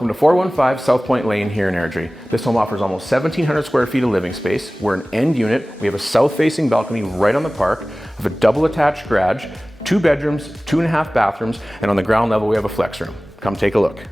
Welcome to 415 South Point Lane here in Airdrie. This home offers almost 1,700 square feet of living space. We're an end unit. We have a south-facing balcony right on the park. We have a double attached garage, 2 bedrooms, 2.5 bathrooms, and on the ground level we have a flex room. Come take a look.